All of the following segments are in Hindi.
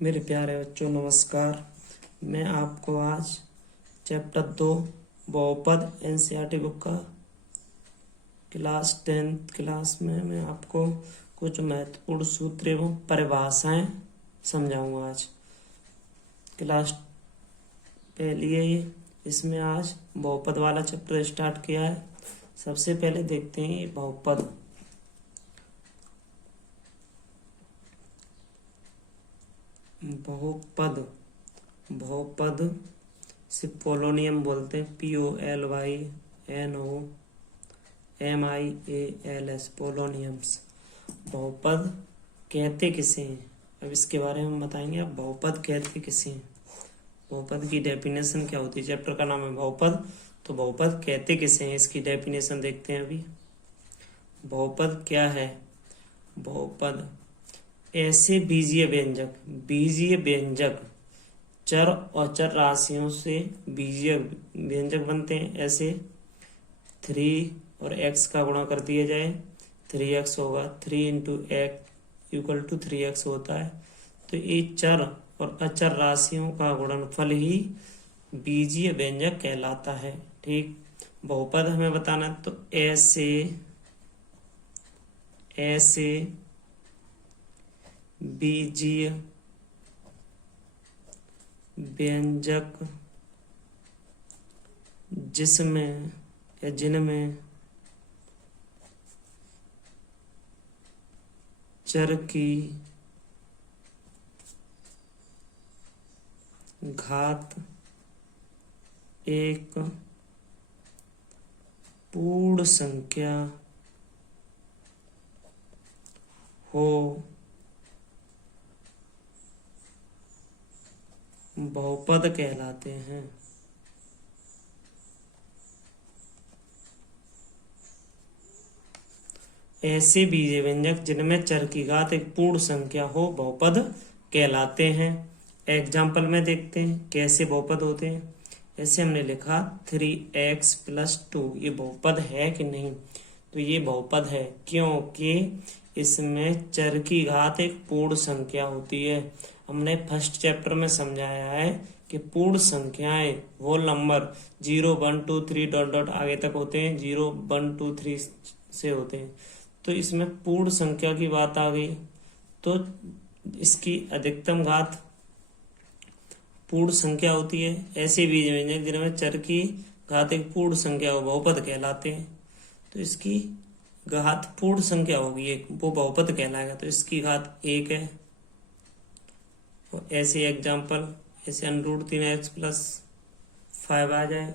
मेरे प्यारे बच्चों नमस्कार। मैं आपको आज चैप्टर 2 बहुपद एनसीईआरटी बुक का क्लास 10th क्लास में मैं आपको कुछ महत्वपूर्ण सूत्र एवं परिभाषाएं समझाऊंगा। आज क्लास पहली है ये, इसमें आज बहुपद वाला चैप्टर स्टार्ट किया है। सबसे पहले देखते हैं ये बहुपद। बहुपद से पोलोनियम बोलते हैं, POLYNOMIALS, पोलोनियम्स। बहुपद कहते किसे हैं, अब इसके बारे में बताएंगे। अब बहुपद कहते किसे हैं, बहुपद की डेफिनेशन क्या होती है। चैप्टर का नाम है बहुपद, तो बहुपद कहते किसे हैं इसकी डेफिनेशन देखते हैं। अभी बहुपद क्या है। बहुपद ऐसे बीजीय व्यंजक चर और चर राशियों से बीजीय व्यंजक बनते हैं। ऐसे 3 और x का गुणा कर दिया जाए 3x होगा, 3 × x = 3x होता है। तो ये चर और अचर राशियों का गुणनफल ही बीजीय व्यंजक कहलाता है। ठीक, बहुपद हमें बताना, तो ऐसे बीजीय व्यंजक जिसमें या जिनमें चर की घात एक पूर्ण संख्या हो, बहुपद कहलाते हैं। ऐसे बीजीय व्यंजक जिनमें चर की घात एक पूर्ण संख्या हो बहुपद कहलाते हैं। एग्जाम्पल में देखते हैं कैसे बहुपद होते हैं। ऐसे हमने लिखा 3x + 2, ये बहुपद है कि नहीं, तो ये बहुपद है क्योंकि इसमें चर की घात एक पूर्ण संख्या होती है। हमने फर्स्ट चैप्टर में समझाया है कि पूर्ण संख्याएं होल नंबर 0 1 2 3 ... आगे तक होते हैं, 0 1 2 3 से होते हैं। तो इसमें पूर्ण संख्या की बात आ गई, तो इसकी अधिकतम घात पूर्ण संख्या होती है। ऐसे बीजीय व्यंजक जिनमें चर की घात एक पूर्ण संख्या हो बहुपद कहलाते हैं। तो इसकी घात पूर्ण संख्या होगी एक, वो बहुपद कहलाएगा। तो इसकी घात 1 है। और ऐसे एग्जाम्पल, ऐसे √3x + 5 आ जाए,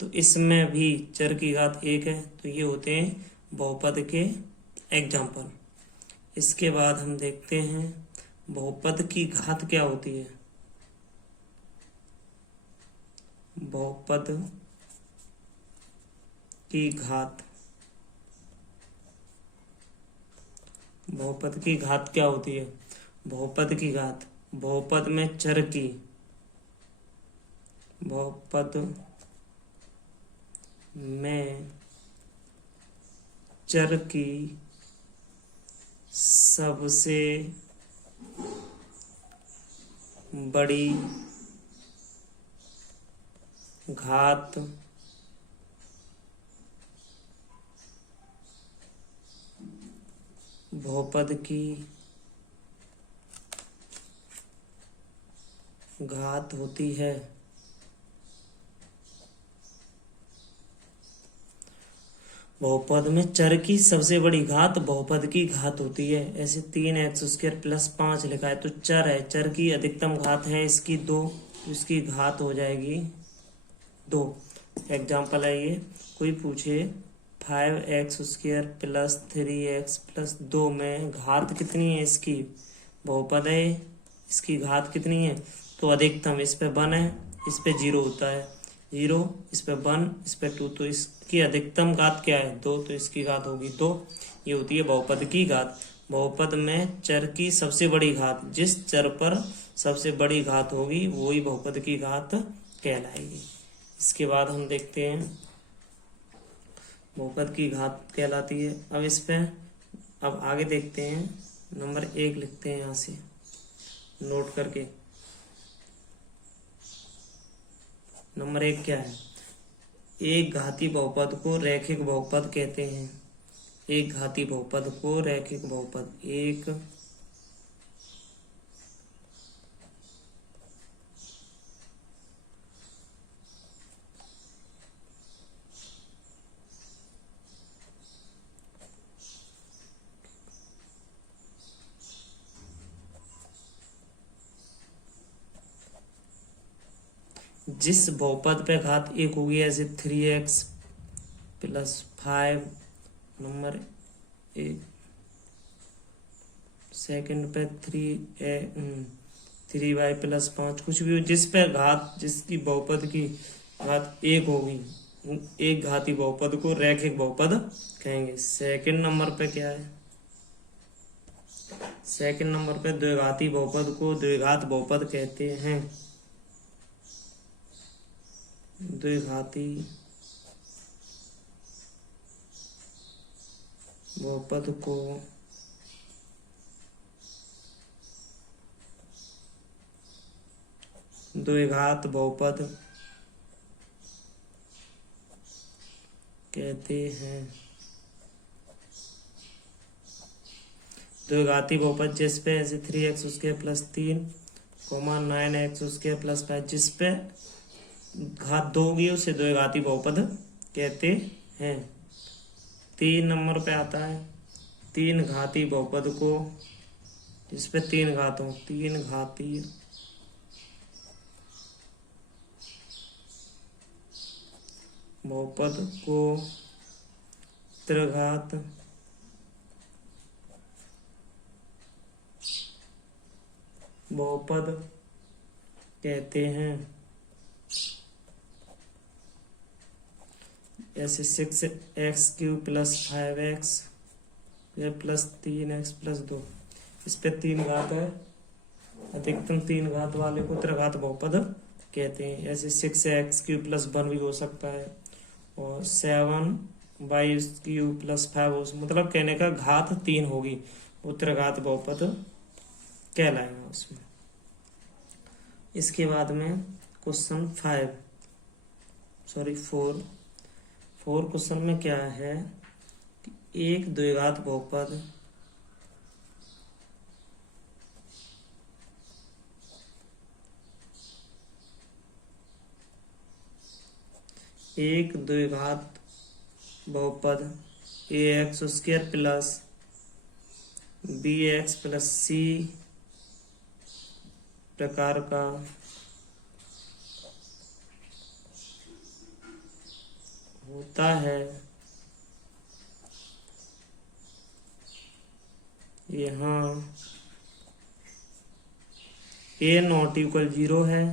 तो इसमें भी चर की घात 1 है। तो ये होते हैं बहुपद के एग्जाम्पल। इसके बाद हम देखते हैं बहुपद की घात क्या होती है। बहुपद की घात, बहुपद की घात क्या होती है। बहुपद की घात, बहुपद में चर की, बहुपद में चर की सबसे बड़ी घात बहुपद की घात होती है। बहुपद में चर की सबसे बड़ी घात बहुपद की घात होती है। ऐसे 3x² + 5 लिखा है, तो चर है, चर की अधिकतम घात है इसकी 2, तो इसकी घात हो जाएगी 2। एग्जाम्पल है ये, कोई पूछे 5x² + 3x + 2 में घात कितनी है इसकी, बहुपद है, इसकी घात कितनी है, तो अधिकतम इस पे 1 है, इस पे 0 होता है, 0, इस पे 1, इस पे 2, तो इसकी अधिकतम घात क्या है 2, तो इसकी घात होगी 2। ये होती है बहुपद की घात। बहुपद में चर की सबसे बड़ी घात, जिस चर पर सबसे बड़ी घात होगी वही बहुपद की घात कहलाएगी। इसके बाद हम देखते हैं बहुपद की घात कहलाती है। अब इस पे अब आगे देखते हैं, नंबर 1 लिखते हैं यहाँ से। नोट करके। नंबर 1 क्या है? एक घाती बहुपद को रैखिक बहुपद कहते हैं। एक घाती बहुपद को रैखिक बहुपद। एक जिस बहुपद पे घात 1 होगी, ऐसे 3x + 5 नंबर 1 सेकंड पे 3y + 5 कुछ भी हो, जिस पे घात, जिसकी बहुपद की घात 1 होगी, एक घाती बहुपद को रैखिक बहुपद कहेंगे। सेकंड नंबर पे क्या है? सेकंड नंबर पे द्विघाती बहुपद को द्विघात बहुपद कहते हैं। द्विघाती बहुपद को द्विघात बहुपद कहते हैं। द्विघाती बहुपद जिस पे ऐसे 3x उसके +3, 9x उसके +5, जिस पे घात 2 होगी उसे द्विघाती बहुपद कहते हैं। 3 नंबर पे आता है तीन घाती बहुपद को, जिस पे 3 घात हो, 3 घाती बहुपद को त्रिघात बहुपद कहते हैं। ऐसे 6x³ + 5x + 3x + 2, इस पे 3 घात है, अधिकतम 3 घात वाले को त्रिघात बहुपद कहते हैं। ऐसे 6x³ + 1 भी हो सकता है, और 7y³ + 5, मतलब कहने का घात 3 होगी, वो त्रिघात बहुपद कहलाएगा उसमें। इसके बाद में क्वेश्चन 4 क्वेश्चन में क्या है कि एक द्विघात बहुपद ax² + bx + c प्रकार का होता है। यहाँ a ≠ 0 है,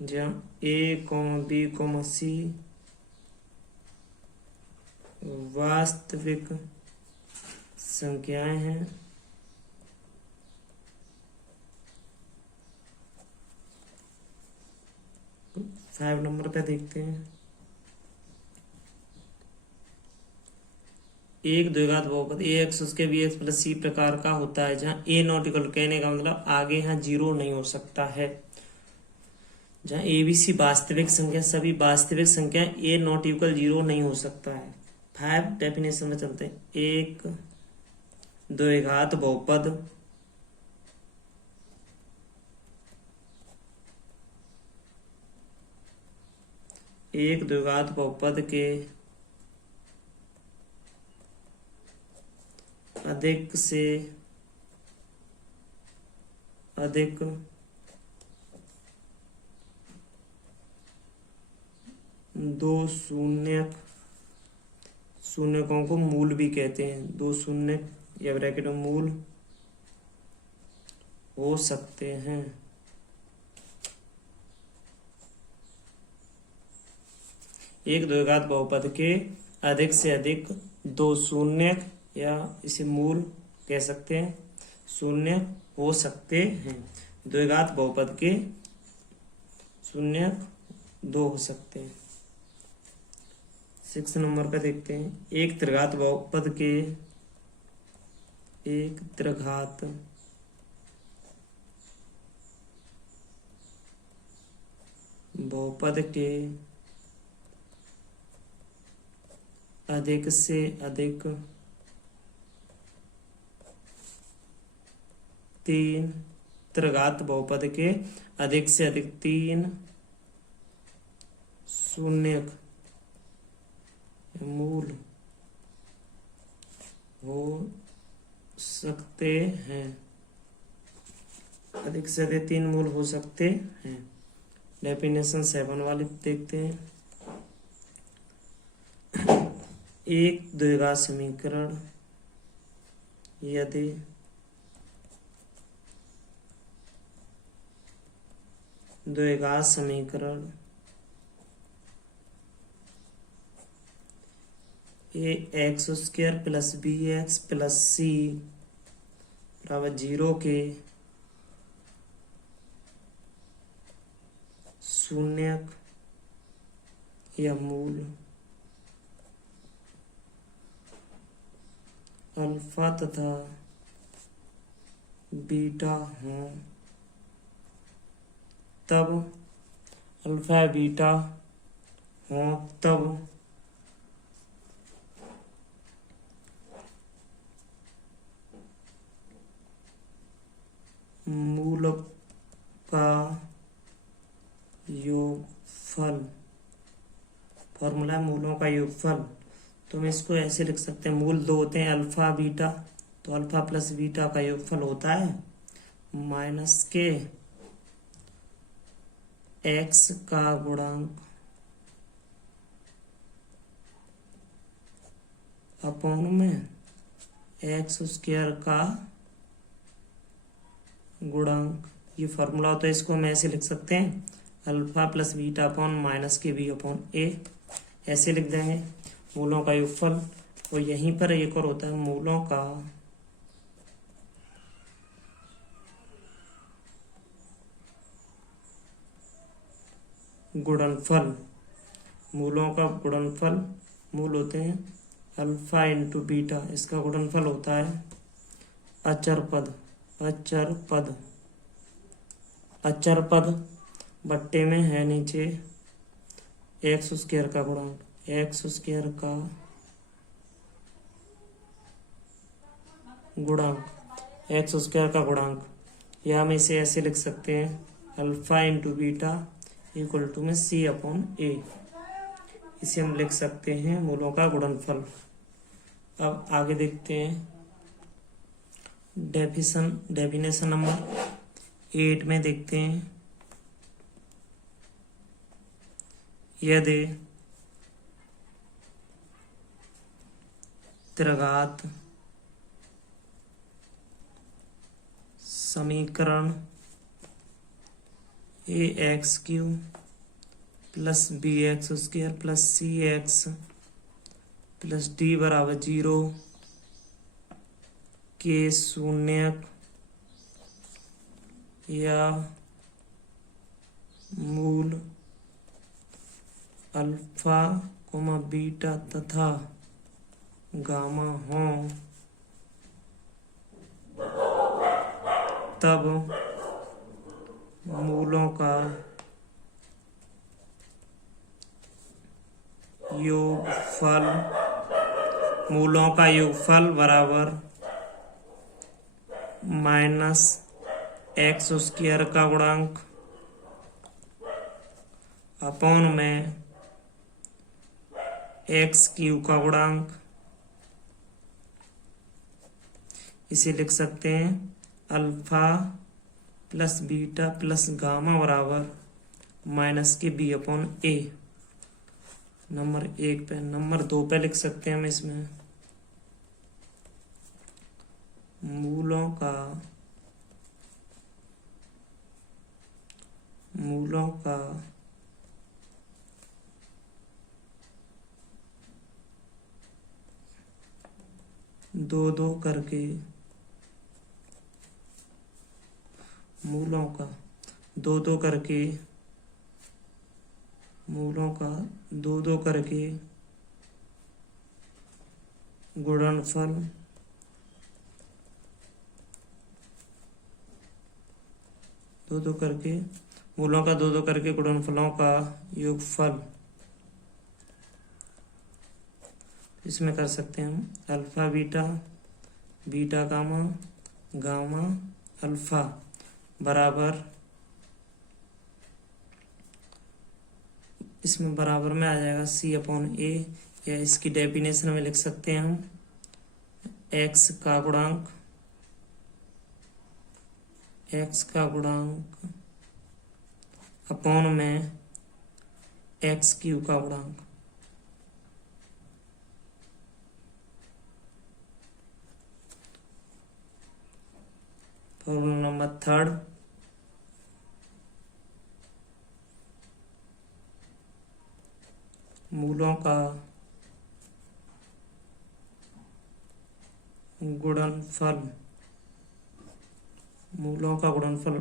जहाँ a, b, c वास्तविक संख्याएं हैं। तो 5 नंबर पे देखते हैं। एक द्विघात बहुपद ax उसके bx + c प्रकार का होता है, जहाँ a ≠ कहने का मतलब आगे यहाँ 0 नहीं हो सकता है। जहाँ a b c वास्तविक संख्या, सभी वास्तविक संख्या a ≠ 0 नहीं हो सकता है। 5 डेफिनेशन में चलते हैं। एक द्विघात बहुपद के अधिक से अधिक दो शून्यकों को मूल भी कहते हैं। 2 शून्य या ब्रैकेट में मूल हो सकते हैं। एक द्विघात बहुपद के अधिक से अधिक 2 शून्य, या इसे मूल कह सकते हैं, शून्य हो सकते हैं। द्विघात बहुपद के शून्य 2 हो सकते हैं। 6 नंबर पे देखते हैं, एक त्रिघात बहुपद के अधिक से अधिक 3 त्रिघात बहुपद के अधिक से अधिक 3 शून्यक मूल हो सकते हैं। अधिक से अधिक 3 मूल हो सकते हैं। डेफिनेशन 7 वाली देखते हैं। एक द्विघात समीकरण यदि द्विघात समीकरण ax² plus bx plus c बराबर 0 के शून्यक या मूल अल्फा तथा बीटा हों तब अल्फा बीटा हों तब मूल का योगफल, फॉर्मूला है मूलों का योगफल, तो हम इसको ऐसे लिख सकते हैं, मूल 2 होते हैं अल्फा बीटा, तो अल्फा प्लस बीटा का योगफल होता है माइनस के एक्स का गुणांक अपॉन में x² का गुणांक। ये फॉर्मूला होता है, इसको हम ऐसे लिख सकते हैं, alpha plus beta upon minus के बी अपॉन ए, ऐसे लिख देंगे मूलों का योगफल। और यहीं पर एक और होता है मूलों का गुणनफल। मूलों का गुणनफल, मूल होते हैं अल्फा इंटू बीटा, इसका गुणनफल होता है अचर पद। अचर पद बट्टे में है नीचे x² का गुणांक, x² का गुणांक, x² का गुणांक, या हम इसे ऐसे लिख सकते हैं alpha into beta equal to में c अपॉन ए, इसे हम लिख सकते हैं मूलों का गुणनफल। अब आगे देखते हैं डेफिनेशन नंबर 8 में देखते हैं, यदि त्रिघात समीकरण ax³ plus bx² plus cx plus d बराबर 0 के शून्यक या मूल अल्फा बीटा तथा गामा हों तब मूलों का योगफल बराबर माइनस x² का गुणांक अपॉन में x³ का गुणांक, इसे लिख सकते हैं alpha plus beta plus gamma बराबर माइनस के b अपॉन ए। नंबर 1 पे, नंबर 2 पे लिख सकते हैं हम इसमें मूलों का दो करके मूलों का दो करके गुणनफल दो करके मूलों का दो करके गुणनफलों का योगफल। इसमें कर सकते हैं हम alpha beta, beta gamma, gamma alpha बराबर, इसमें बराबर में आ जाएगा C/A, या इसकी डेफिनेशन में लिख सकते हैं हम x का गुणांक, अपॉन में x³ का गुणांक। फॉर्मूला नंबर 3, मूलों का गुणनफल, मूलों का गुणनफल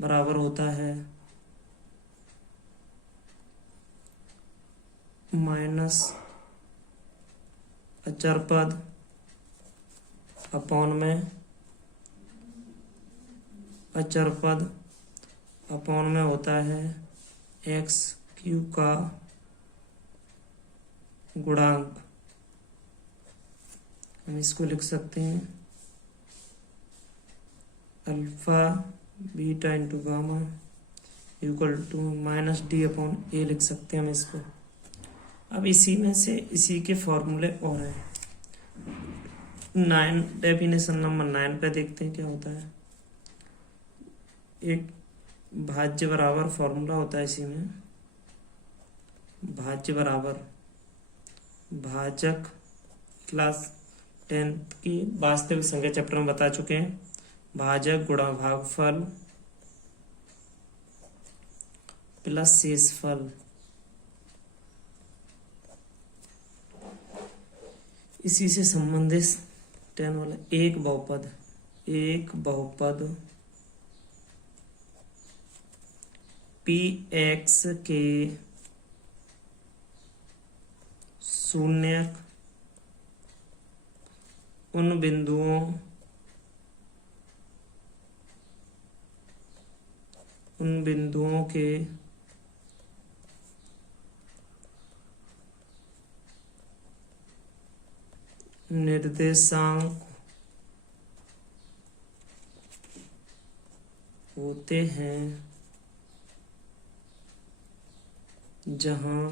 बराबर होता है माइनस अचर पद अपॉन में अचर पद अपॉन में होता है x³ का गुणांक। हम इसको लिख सकते हैं alpha beta into gamma equal to -d/a लिख सकते हैं हम इसको। अब इसी में से इसी के फॉर्मूले और हैं। 9 डेफिनेशन नंबर 9 पे देखते हैं क्या होता है। एक भाज्य बराबर फॉर्मूला होता है इसी में, भाज्य बराबर भाजक, क्लास 10th की वास्तविक संख्या चैप्टर में बता चुके हैं। भाजक गुणा भागफल प्लस शेषफल। इसी से संबंधित 10 वाला एक बहुपद px के शून्यक उन बिंदुओं के निर्देशांक होते हैं जहां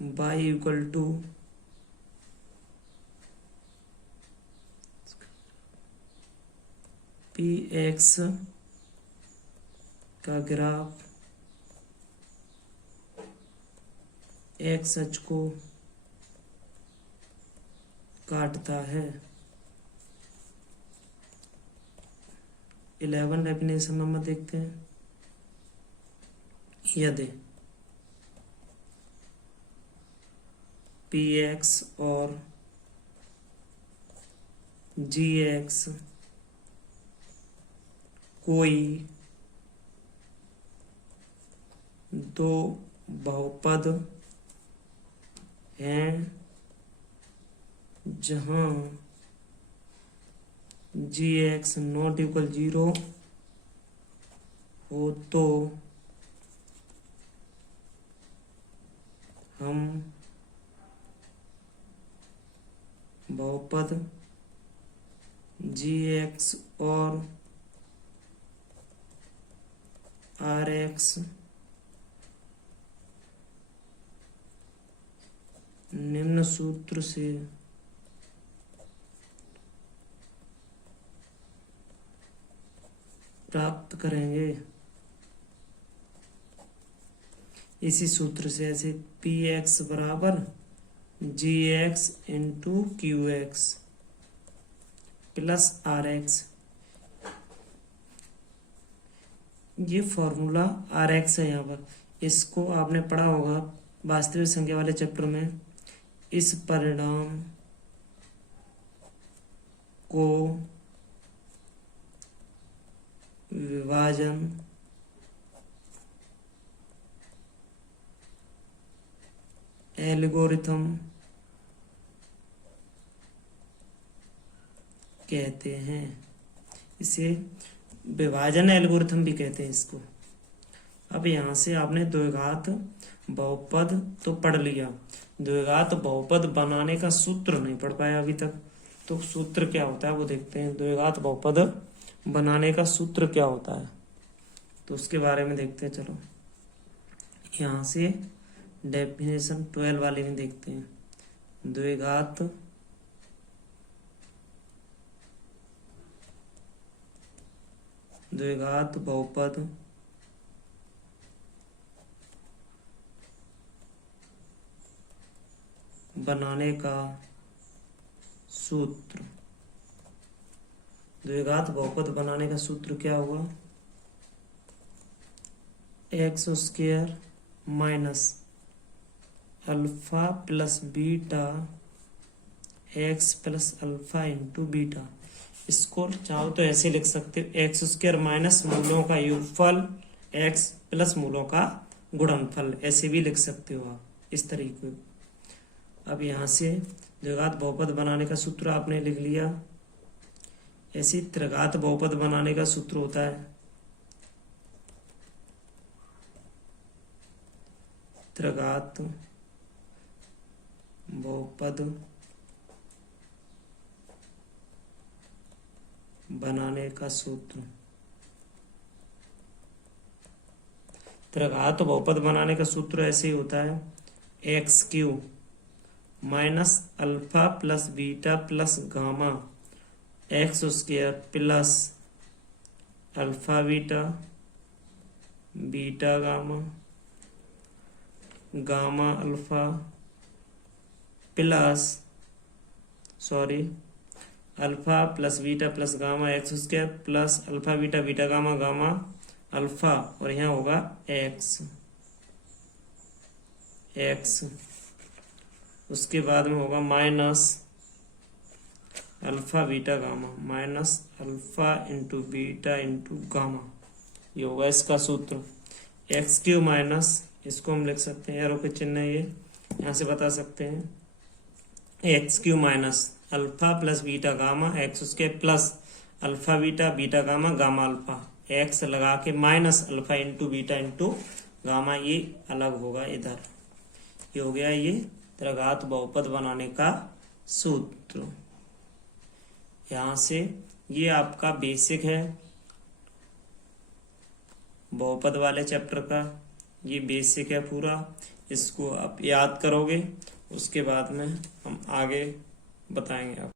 y इक्वल टू px का ग्राफ x अक्ष को काटता है। 11 डेफिनेशन नंबर देखते हैं। यदि px और gx कोई दो बहुपद हैं जहां gx नॉट इक्वल 0 हो तो हम बहुपद gx और rx निम्न सूत्र से प्राप्त करेंगे। इसी सूत्र से ऐसे px बराबर gx into qx plus rx, ये फॉर्मूला rx है। यहाँ पर इसको आपने पढ़ा होगा वास्तविक संख्या वाले चैप्टर में। इस परिणाम को विभाजन एल्गोरिथम कहते हैं। इसे विभाजन एल्गोरिथम भी कहते हैं इसको। अब यहाँ से आपने द्विघात बहुपद तो पढ़ लिया, द्विघात बहुपद बनाने का सूत्र नहीं पढ़ पाया अभी तक। तो सूत्र क्या होता है वो देखते हैं। द्विघात बहुपद बनाने का सूत्र क्या होता है तो उसके बारे में देखते हैं। चलो यहाँ से डेफिनेशन 12 वाले में देखते हैं। द्विघात बहुपद बनाने का सूत्र। द्विघात बहुपद बनाने का सूत्र क्या हुआ? X square minus alpha plus beta x plus alpha into beta. इसको चाहो तो ऐसे लिख सकते हो, एक्स स्क्वायर माइनस मूलों का योगफल एक्स प्लस मूलों का गुणनफल, ऐसे भी लिख सकते हो आप इस तरीके। अब यहाँ से द्विघात बहुपद बनाने का सूत्र आपने लिख लिया। ऐसे त्रिघात बहुपद बनाने का सूत्र होता है त्रिघात बहुपद बनाने का सूत्र। त्रिघात बहुपद बनाने का सूत्र ऐसे ही होता है, x cube minus alpha plus beta plus gamma x square plus alpha beta beta gamma gamma alpha plus alpha plus beta plus gamma x square plus alpha beta beta gamma gamma alpha, और यहाँ होगा एक्स। उसके बाद में होगा minus alpha beta gamma minus alpha into beta into gamma. ये होगा इसका सूत्र। एक्स क्यू माइनस, इसको हम लिख सकते हैं एरो के चिन्ह, ये यहाँ से बता सकते हैं, x cube minus alpha plus beta gamma x उसके plus alpha beta beta gamma gamma alpha, x लगा के minus alpha into beta into gamma, ये अलग होगा इधर। ये हो गया ये त्रिघात बहुपद बनाने का सूत्र। यहाँ से ये आपका बेसिक है बहुपद वाले चैप्टर का, ये बेसिक है पूरा। इसको आप याद करोगे, उसके बाद में हम आगे बताएंगे आप।